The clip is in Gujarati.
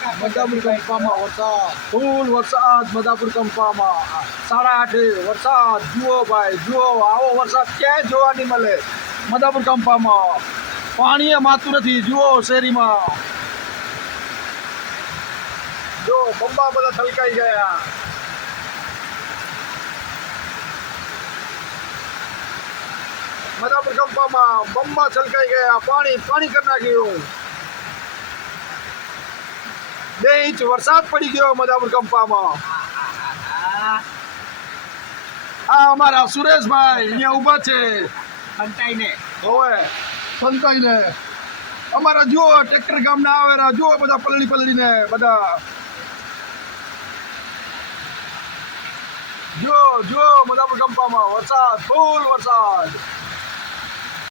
મદાપુર કંપામાં વરસાદ, ફૂલ વરસાદ મદાપુર કંપામાં. 8:30 વરસાદ. જુઓ ભાઈ, જુઓ, આવો વરસાદ ક્યાંય જોવા નહીં મળે મદાપુર કંપામાં. પાણીએ માતું નથી. જુઓ શેરીમાં, જો બંબા બધા છલકાઈ ગયા. મદાપુર કંપામાં બંબા છલકાઈ ગયા. પાણી પાણી કરી નાખ્યું. 2 ઇંચ વરસાદ પડી ગયો મદાપુર કંપામાં. આ અમારા સુરેશભાઈ અહીંયા ઊભા છે સંતાઈને હવે સંતાઈને. અમારા જુઓ ટ્રેક્ટર ગામના આવેલા, જુઓ બધા પલળીને બધા. જો મદાપુર કંપામાં વરસાદ, ફૂલ વરસાદ.